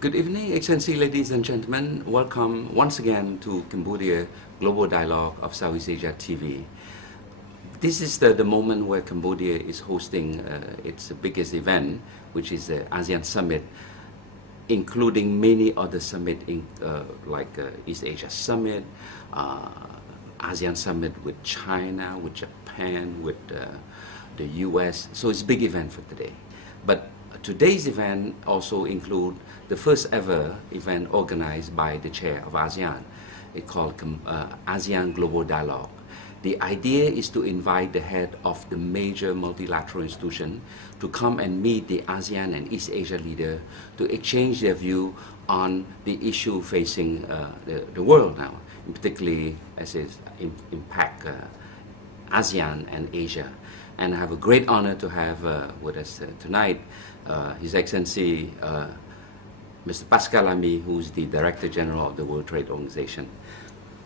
Good evening, Excellency, ladies and gentlemen. Welcome once again to Cambodia Global Dialogue of Southeast Asia TV. This is the moment where Cambodia is hosting its biggest event, which is the ASEAN Summit, including many other summits like East Asia Summit, ASEAN Summit with China, with Japan, with the US. So it's a big event for today. But today's event also includes the first ever event organized by the chair of ASEAN. It's called ASEAN Global Dialogue. The idea is to invite the head of the major multilateral institution to come and meet the ASEAN and East Asia leader to exchange their view on the issue facing the world now, particularly as it impact ASEAN and Asia. And I have a great honor to have with us tonight His Excellency Mr. Pascal Lamy, who's the Director General of the World Trade Organization.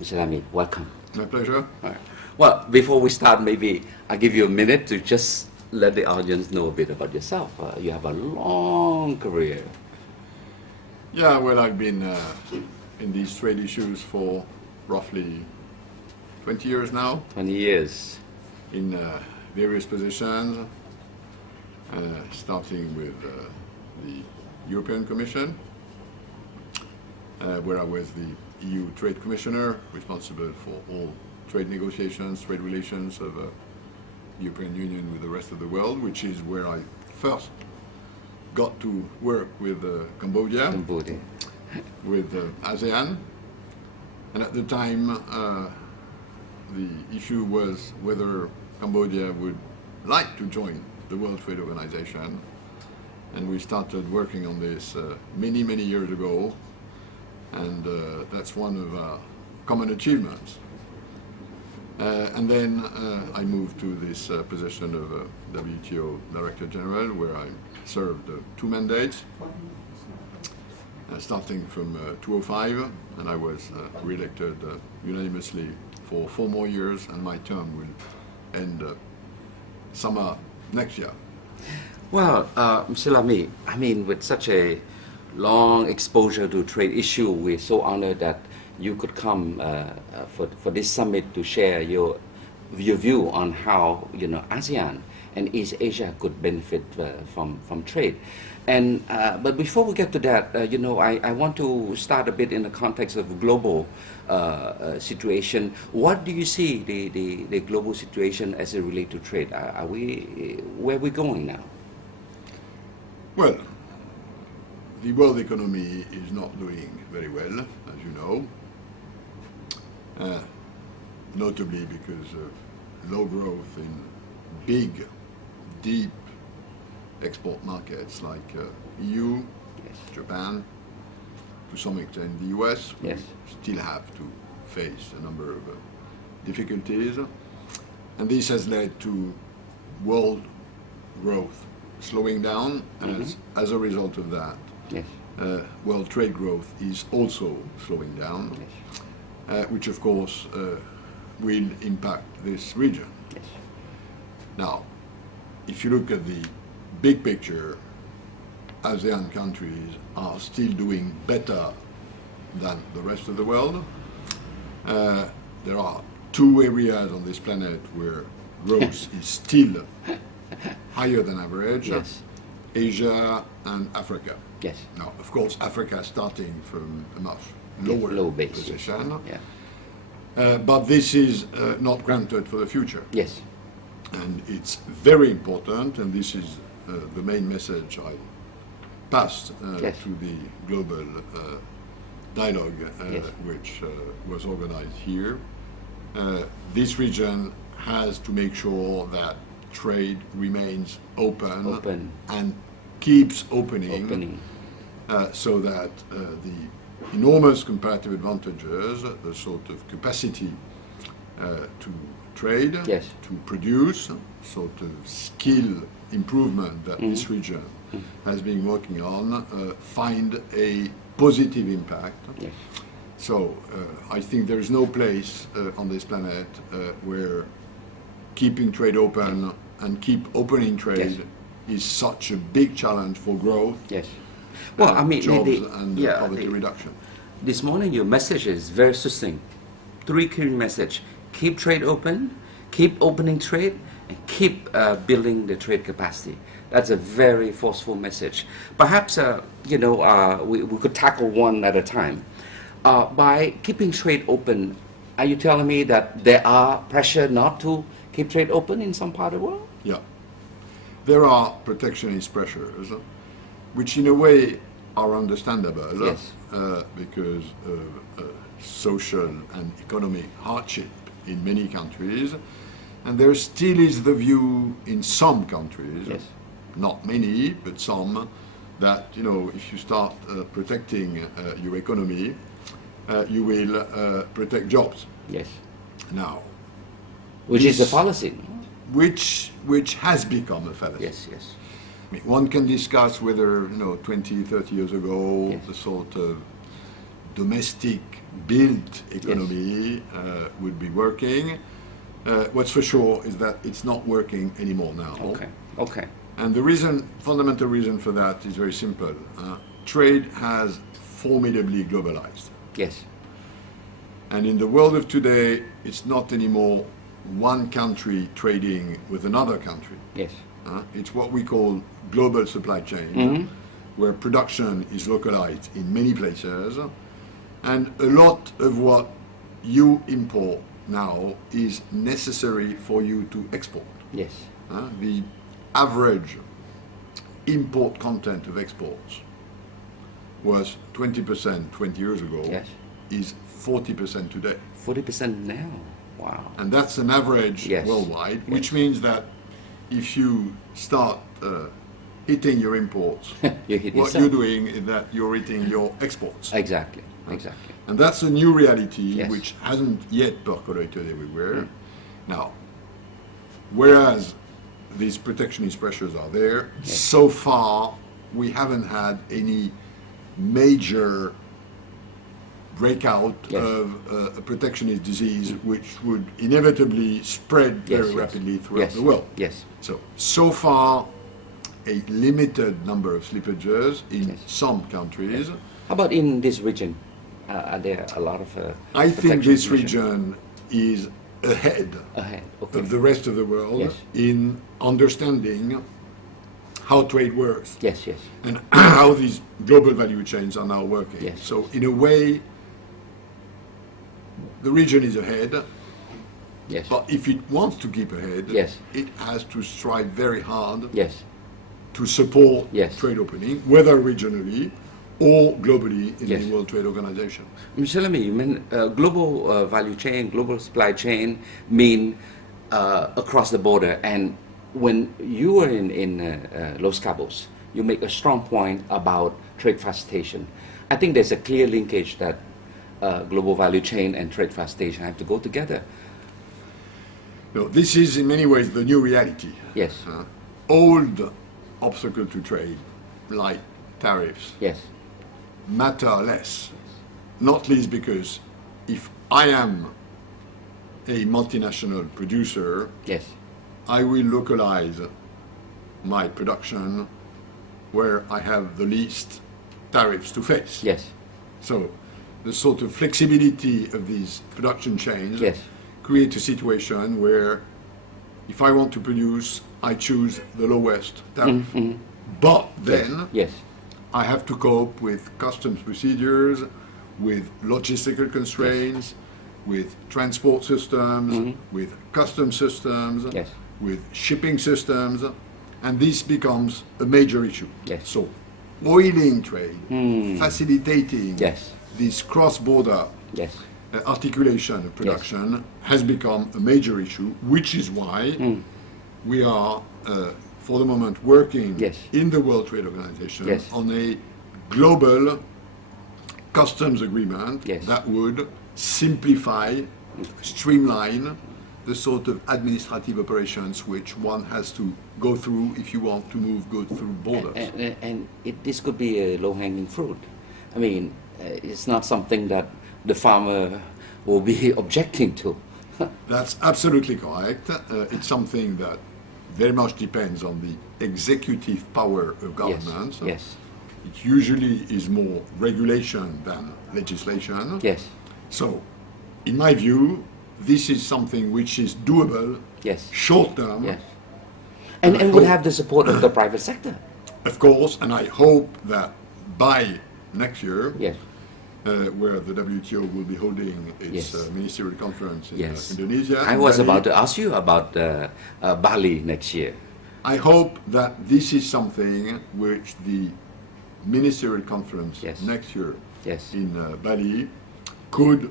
Mr. Lamy, welcome. My pleasure. All right. Well, before we start, maybe I'll give you a minute to just let the audience know a bit about yourself. You have a long career. Yeah, well, I've been in these trade issues for roughly 20 years now. 20 years. In various positions, starting with the European Commission, where I was the EU Trade Commissioner, responsible for all trade negotiations, trade relations of the European Union with the rest of the world, which is where I first got to work with Cambodia, with ASEAN. And at the time, the issue was whether Cambodia would like to join the World Trade Organization. And we started working on this many, many years ago. And that's one of our common achievements. And then I moved to this position of WTO Director General, where I served 2 mandates, starting from 2005, and I was re-elected unanimously for 4 more years, and my term will end summer next year. Well, Mr. Lamy, I mean, with such a long exposure to trade issue, we're so honored that you could come for this summit to share your view on how ASEAN and East Asia could benefit from trade. And but before we get to that, I want to start a bit in the context of global situation. What do you see the global situation as it relates to trade? Where are we going now? Well, the world economy is not doing very well, as you know, notably because of low growth in big, deep export markets like EU, yes, Japan, to some extent the US. Yes. We still have to face a number of difficulties, and this has led to world growth slowing down, and as a result of that, yes, world trade growth is also slowing down, yes, which of course will impact this region. yes. Now, if you look at the big picture, ASEAN countries are still doing better than the rest of the world. There are 2 areas on this planet where growth is still higher than average, Yes. Asia and Africa. Yes. Now, of course, Africa is starting from a much lower base, position, yeah. but this is not granted for the future. Yes. And it's very important, and this is the main message I passed Yes. to the global dialogue, Yes. which was organized here. This region has to make sure that trade remains open. And keeps opening. So that the enormous comparative advantages, the sort of capacity to trade, Yes. to produce, sort of skill improvement that this region has been working on, find a positive impact. Yes. So I think there is no place on this planet where keeping trade open and keep opening trade Yes. is such a big challenge for growth. Yes. Well, I mean, jobs the- and yeah, poverty the- reduction. This morning, your message is very succinct. Three key message: keep trade open, keep opening trade, and keep building the trade capacity. That's a very forceful message. Perhaps we could tackle one at a time. By keeping trade open, are you telling me that there are pressure not to keep trade open in some part of the world? Yeah. There are protectionist pressures, which in a way are understandable, Yes. because of social and economic hardship in many countries. And there still is the view in some countries, Yes. not many, but some, that if you start protecting your economy, you will protect jobs. Yes. Now, Which is the This- policy. which has become a fallacy. Yes, yes. I mean, one can discuss whether 20, 30 years ago, Yes. the sort of domestic built economy would be working. What's for sure is that it's not working anymore now. Okay, okay. And the fundamental reason for that is very simple. Trade has formidably globalized. Yes, And in the world of today, it's not anymore one country trading with another country. yes. It's what we call global supply chain, Mhm. where production is localized in many places. And a lot of what you import now is necessary for you to export. Yes, The average import content of exports was 20% 20 years ago, yes. is 40% today. 40% now. Wow. And that's an average Yes. worldwide, which means that if you start hitting your imports, You hit what yourself. you're doing is that you're hitting your exports. Exactly, exactly. And that's a new reality Yes. which hasn't yet percolated everywhere. Now, whereas these protectionist pressures are there, Yes. so far we haven't had any major breakout Yes. of a protectionist disease which would inevitably spread Yes, very yes. rapidly throughout Yes, the world. yes. So far, a limited number of slippages in Yes. some countries. How about in this region? Are there a lot of I think this protection region is ahead ahead? Okay. of the rest of the world Yes. in understanding how trade works Yes, yes. and how these global value chains are now working. Yes. So in a way, the region is ahead, Yes. but if it wants to keep ahead, Yes. it has to strive very hard Yes. to support Yes. trade opening, whether regionally or globally in Yes. the World Trade Organization. Mr. Lamy, you mean global value chain, global supply chain mean across the border. And when you were in Los Cabos, you make a strong point about trade facilitation. I think there's a clear linkage that global value chain and trade facilitation have to go together. No, this is in many ways the new reality. Yes, Old obstacles to trade, like tariffs, yes, matter less, not least because if I am a multinational producer, yes, I will localize my production where I have the least tariffs to face. yes, So the sort of flexibility of these production chains yes, create a situation where if I want to produce, I choose the lowest tariff. Mhm. But then yes, I have to cope with customs procedures, with logistical constraints, with transport systems, with customs systems, Yes. with shipping systems, and this becomes a major issue. Yes. So, oiling trade, facilitating yes, this cross-border yes, articulation of production has become a major issue, which is why we are, for the moment, working Yes. in the World Trade Organization Yes. on a global customs agreement Yes. that would simplify, streamline the sort of administrative operations which one has to go through if you want to move goods through borders. and this could be a low-hanging fruit. I mean, it's not something that the farmer will be objecting to. That's absolutely correct. It's something that very much depends on the executive power of governments. Yes, it usually is more regulation than legislation. Yes. So, in my view, this is something which is doable, Yes. short term, Yes. And would have the support of the private sector. of course, and I hope that by next year, Yes. where the WTO will be holding its Yes. Ministerial Conference in Yes. Indonesia. I was about to ask you about Bali next year. I hope that this is something which the Ministerial Conference Yes. next year Yes. in Bali could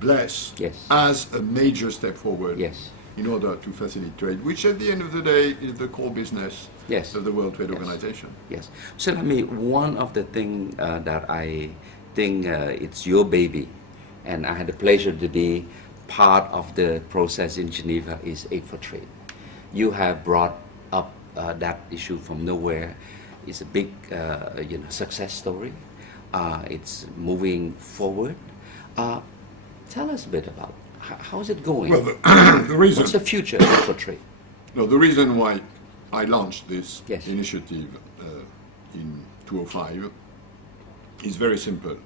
bless Yes. as a major step forward Yes. in order to facilitate trade, which at the end of the day is the core business Yes. of the World Trade Yes. Organization. Yes. So let me, one of the things that I think it's your baby, and I had the pleasure to be part of the process in Geneva, is Aid for Trade. You have brought up that issue from nowhere. It's a big success story. It's moving forward. Tell us a bit about how is it going? Well, the reason, What's the future of Aid for Trade? no, the reason why I launched this Yes. initiative in 2005 is very simple.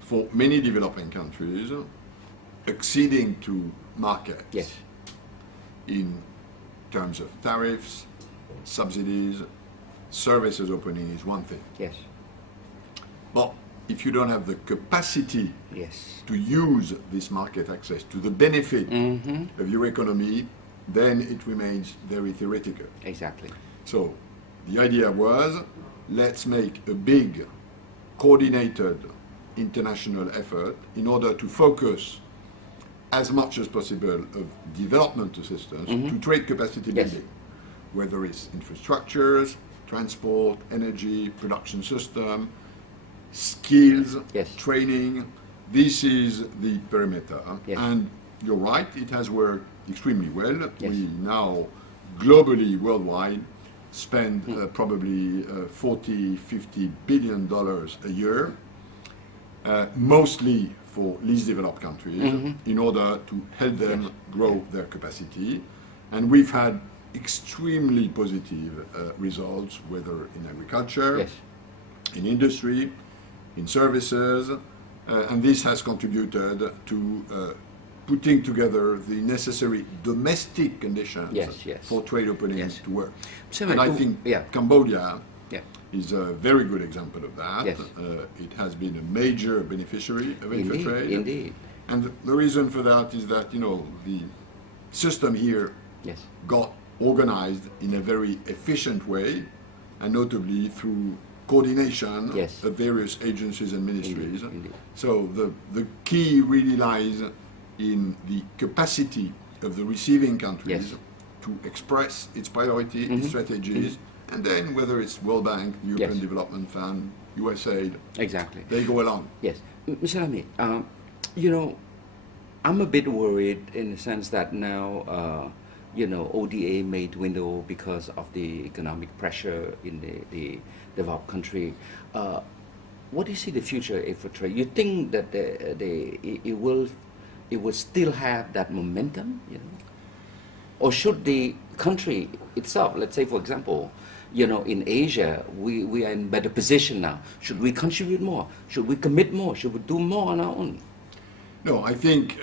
For many developing countries, acceding to markets Yes. in terms of tariffs, subsidies, services opening is one thing. Yes. But if you don't have the capacity Yes. to use this market access to the benefit Mm-hmm. of your economy, then it remains very theoretical. Exactly. So the idea was, let's make a big, coordinated international effort in order to focus as much as possible of development assistance to trade capacity Yes. building, whether it's infrastructures, transport, energy, production system, skills, Yes. training. This is the perimeter. Yes. And you're right, it has worked extremely well. Yes. We now, globally, worldwide, spend probably 40, 50 billion dollars a year, mostly for least developed countries, in order to help them Yes. grow their capacity. And we've had extremely positive results, whether in agriculture, Yes. in industry, in services, and this has contributed to putting together the necessary domestic conditions Yes, yes. for trade openings Yes. to work. So, And I think yeah. Cambodia Yeah. is a very good example of that. Yes. It has been a major beneficiary of Aid for Indeed. Trade. Indeed. And the reason for that is that, the system here Yes. got organized in a very efficient way, and notably through coordination Yes. of various agencies and ministries. Indeed. So the key really lies in the capacity of the receiving countries Yes. to express its priority, its strategies, and then whether it's World Bank, European Yes. Development Fund, USAID, Exactly. they go along. Yes. Mr. Lamy, I'm a bit worried in the sense that now, ODA may dwindle because of the economic pressure in the developed country. What do you see the future of Aid for Trade? You think that it will still have that momentum, Or should the country itself, let's say, for example, in Asia, we are in better position now. Should we contribute more? Should we commit more? Should we do more on our own? No, I think,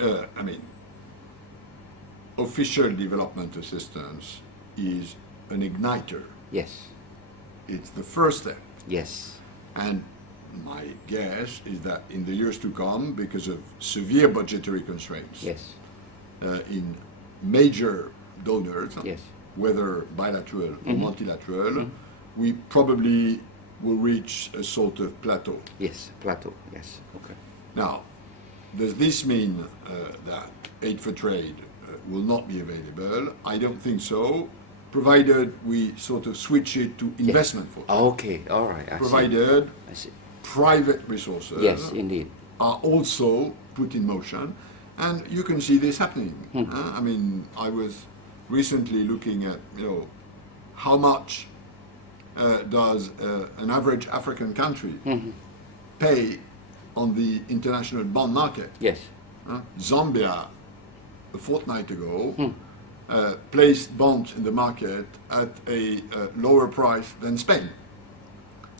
official development assistance is an igniter. Yes. It's the first step. Yes. And my guess is that in the years to come, because of severe budgetary constraints Yes. In major donors, Yes. whether bilateral or multilateral, we probably will reach a sort of plateau. Yes. Plateau. Yes. Okay. Now, does this mean that Aid for Trade will not be available? I don't think so, provided we sort of switch it to investment for trade. Okay. All right. I Provided see. private resources Yes, indeed. are also put in motion, and you can see this happening. I was recently looking at, how much does an average African country pay on the international bond market. Yes. Zambia, a fortnight ago, placed bonds in the market at a lower price than Spain.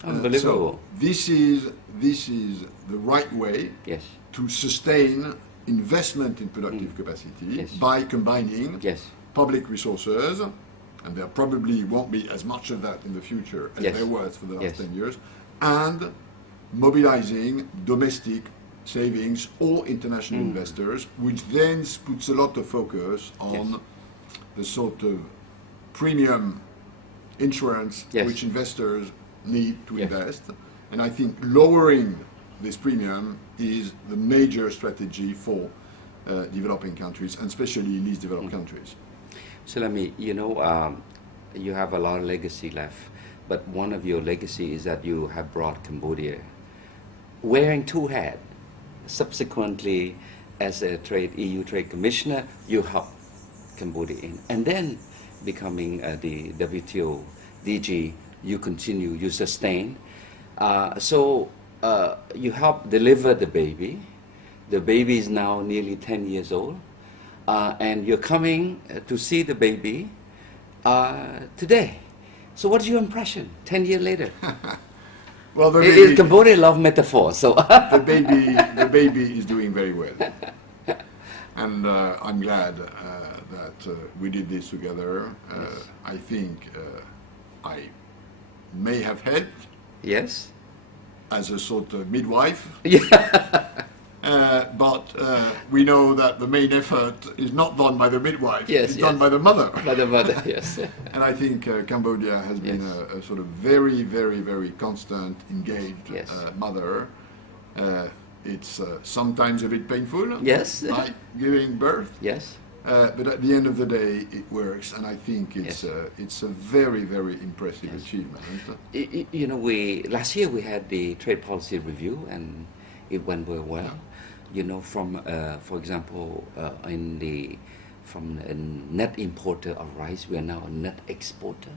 Unbelievable. So this is the right way Yes. to sustain investment in productive capacity Yes. by combining Yes. public resources, and there probably won't be as much of that in the future as Yes. there was for the last Yes. 10 years, and mobilizing domestic savings or international investors, which then puts a lot of focus on Yes. the sort of premium insurance Yes. which investors need to Yes. invest. And I think lowering this premium is the major strategy for developing countries, and especially least developed countries. So Lamy, you have a lot of legacy left, but one of your legacy is that you have brought Cambodia wearing two hats. Subsequently, as a EU trade commissioner, you helped Cambodia in, and then becoming the WTO DG, you continue, you sustain. So you helped deliver the baby. The baby is now nearly 10 years old, and you're coming to see the baby today. So what's your impression 10 years later? Well, the baby, Cambodia love metaphor, so the baby is doing very well, and I'm glad that we did this together. Yes. I think I may have helped yes, as a sort of midwife, yeah, but we know that the main effort is not done by the midwife, Yes, it's done yes. by the mother. mother, yes, And I think Cambodia has been Yes. a sort of very, very, very constant, engaged Yes. mother. It's sometimes a bit painful, Yes. like giving birth, yes, but at the end of the day, it works, and I think Yes. it's a very, very impressive Yes. achievement. Last year we had the trade policy review, and it went very well. From for example, from a net importer of rice, we are now a net exporter.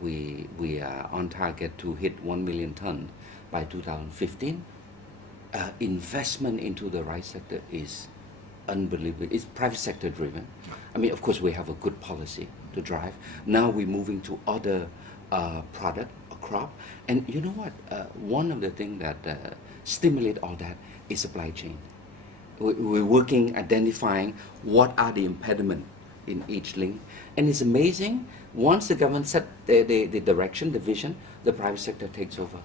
We are on target to hit 1 million ton by 2015. Investment into the rice sector is unbelievable. It's private sector driven. I mean, of course, we have a good policy to drive. Now we're moving to other product or crop. And you know what? One of the things that stimulate all that is supply chain. We're working, identifying what are the impediments in each link. And it's amazing, once the government set the direction, the vision, the private sector takes over.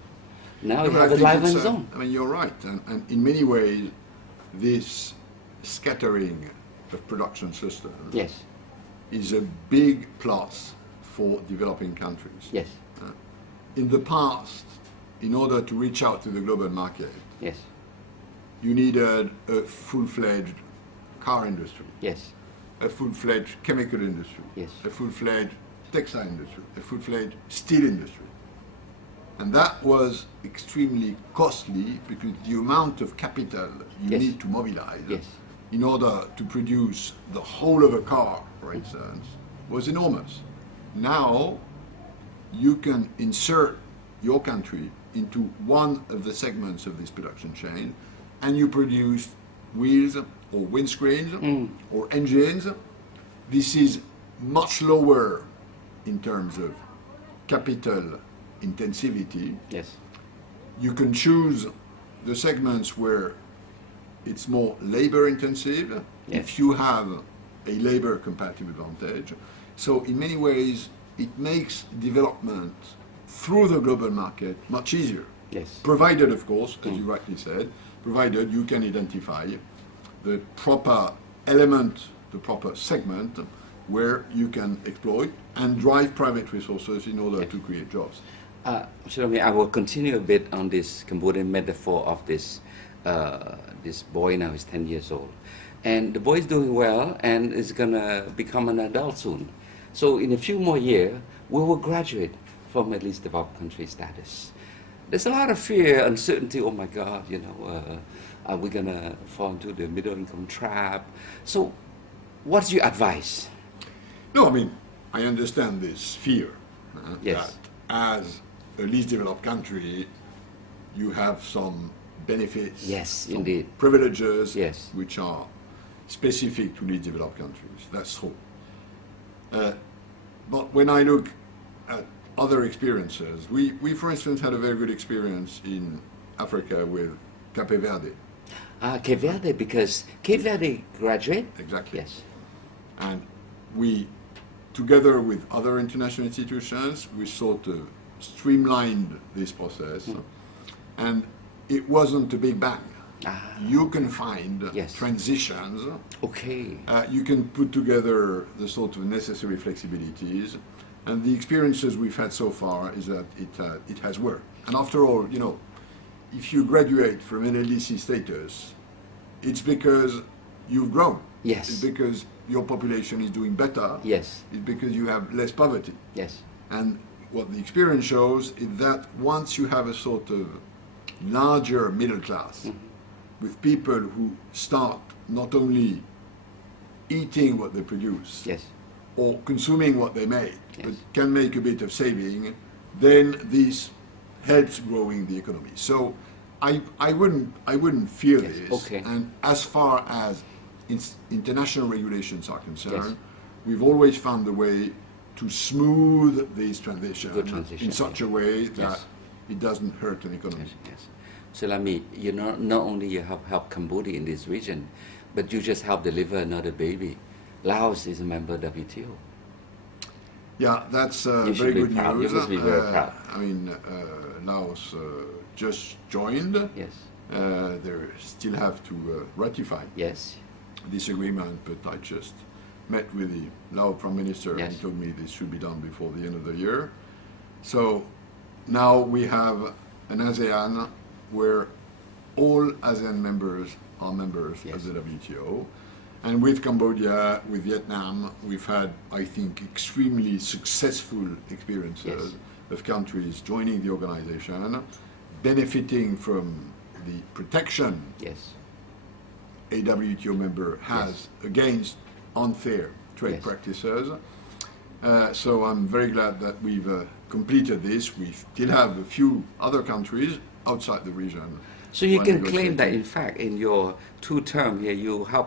Now you have a life on its own. I mean, you're right, and in many ways, this scattering of production systems Yes, is a big plus for developing countries. yes, In the past, in order to reach out to the global market, yes, you needed a full-fledged car industry, yes, a full-fledged chemical industry, Yes. a full-fledged textile industry, a full-fledged steel industry. And that was extremely costly because the amount of capital you Yes. need to mobilize yes, in order to produce the whole of a car, for instance, was enormous. Now you can insert your country into one of the segments of this production chain, and you produce wheels or windscreens or engines. This is much lower in terms of capital intensivity. yes, You can choose the segments where it's more labor intensive Yes. if you have a labor comparative advantage. So in many ways, it makes development through the global market much easier. yes, Provided, of course, as you rightly said, provided you can identify the proper element, the proper segment where you can exploit and drive private resources in order to create jobs. Shirami, I will continue a bit on this Cambodian metaphor of this this boy. Now he's 10 years old, and the boy is doing well and is gonna become an adult soon. So in a few more years, we will graduate from at least developed country status. There's a lot of fear, uncertainty. Oh my God, are we gonna fall into the middle income trap? So, what's your advice? No, I mean, I understand this fear Yes. that as a least developed country, you have some benefits, Yes, some indeed. privileges, Yes. which are specific to least developed countries. That's true. But when I look at other experiences. We, for instance, had a very good experience in Africa with Cape Verde. Cape Verde, because Cape Verde graduate? Exactly. Yes. And we, together with other international institutions, we sort of streamlined this process. And it wasn't a big bang. You can find transitions. Okay. You can put together the sort of necessary flexibilities. And the experiences we've had so far is that it has worked. And after all, you know, if you graduate from an LDC status, it's because you've grown. Yes. It's because your population is doing better. Yes. It's because you have less poverty. Yes. And what the experience shows is that once you have a sort of larger middle class, with people who start not only eating what they produce, yes, or consuming what they make, yes, but can make a bit of saving, then this helps growing the economy. So I wouldn't fear yes, this. okay. And as far as international regulations are concerned, yes, we've always found a way to smooth this transition in such a way that yes, it doesn't hurt an economy. Yes, yes. So Lamy, you know, not only you help Cambodia in this region, but you just help deliver another baby. Laos is a member of WTO. Yeah, that's very good news. You must be very proud. I mean, Laos just joined. Yes. They still have to ratify yes, this agreement, but I just met with the Lao Prime Minister, yes, and he told me this should be done before the end of the year. So now we have an ASEAN where all ASEAN members are members yes, of the WTO. And with Cambodia, with Vietnam, we've had, I think, extremely successful experiences yes, of countries joining the organization, benefiting from the protection yes, a WTO member has yes, against unfair trade yes, practices. So I'm very glad that we've completed this. We still have a few other countries outside the region. So you can claim that, in fact, in your 2 terms here, you have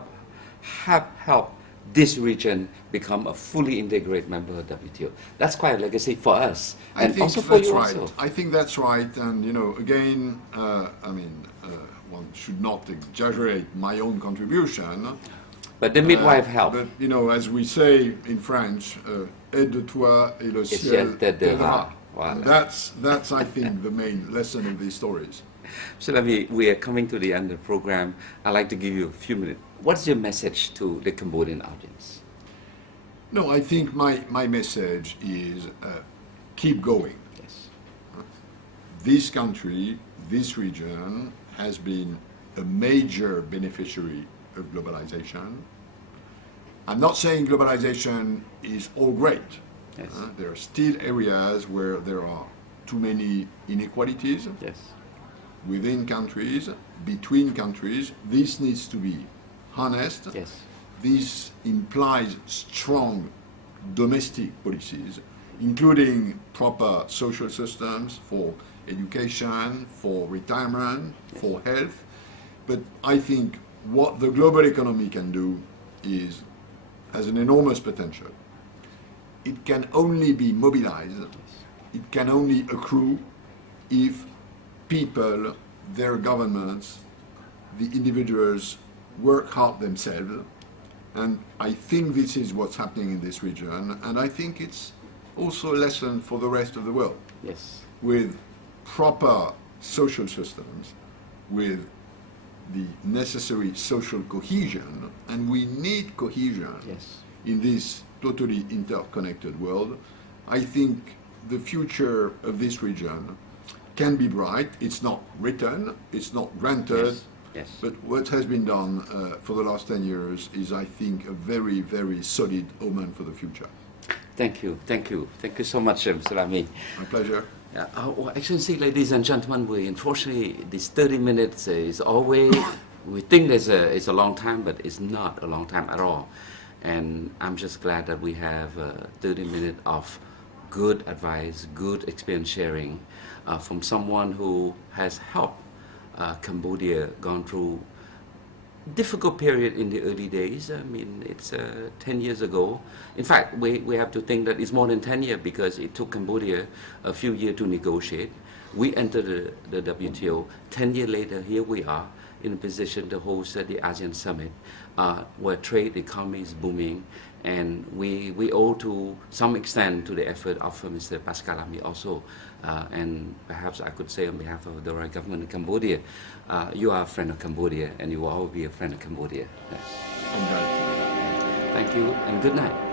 helped this region become a fully integrated member of WTO. That's quite a legacy for us, and also for you also. I think that's right. And you know, again, I mean, one should not exaggerate my own contribution. But the midwife helped. But you know, as we say in French, aide-toi et le ciel t'aidera. Voilà. That's I think the main lesson of these stories. So Lamy, we are coming to the end of the program. I'd like to give you a few minutes. What's your message to the Cambodian audience? No, I think my message is keep going. Yes. This country, this region has been a major beneficiary of globalization. I'm not saying globalization is all great. Yes. There are still areas where there are too many inequalities. Yes. Within countries, between countries. This needs to be harnessed. Yes. This implies strong domestic policies, including proper social systems for education, for retirement, yes, for health. But I think what the global economy can do has an enormous potential. It can only be mobilized, it can only accrue if people, their governments, the individuals work hard themselves. And I think this is what's happening in this region. And I think it's also a lesson for the rest of the world. Yes. With proper social systems, with the necessary social cohesion, and we need cohesion yes, in this totally interconnected world, I think the future of this region can be bright. It's not written, it's not granted, yes, yes, but what has been done for the last 10 years is, I think, a very, very solid omen for the future. Thank you, thank you. Thank you so much, Mr. Lamy. My pleasure. Well, Excellency, ladies and gentlemen, unfortunately, this 30 minutes is always, we think it's a long time, but it's not a long time at all. And I'm just glad that we have 30 minutes of good advice, good experience sharing from someone who has helped Cambodia gone through difficult period in the early days. I mean, it's 10 years ago. In fact, we have to think that it's more than 10 years because it took Cambodia a few years to negotiate. We entered the WTO. 10 years later, here we are in a position to host the ASEAN Summit, where trade economy is booming, and we owe to some extent to the effort of Mr. Pascal Lamy also, and perhaps I could say on behalf of the royal government of Cambodia, you are a friend of Cambodia, and you will always be a friend of Cambodia. Yes. I'm glad to do that. Thank you, and good night.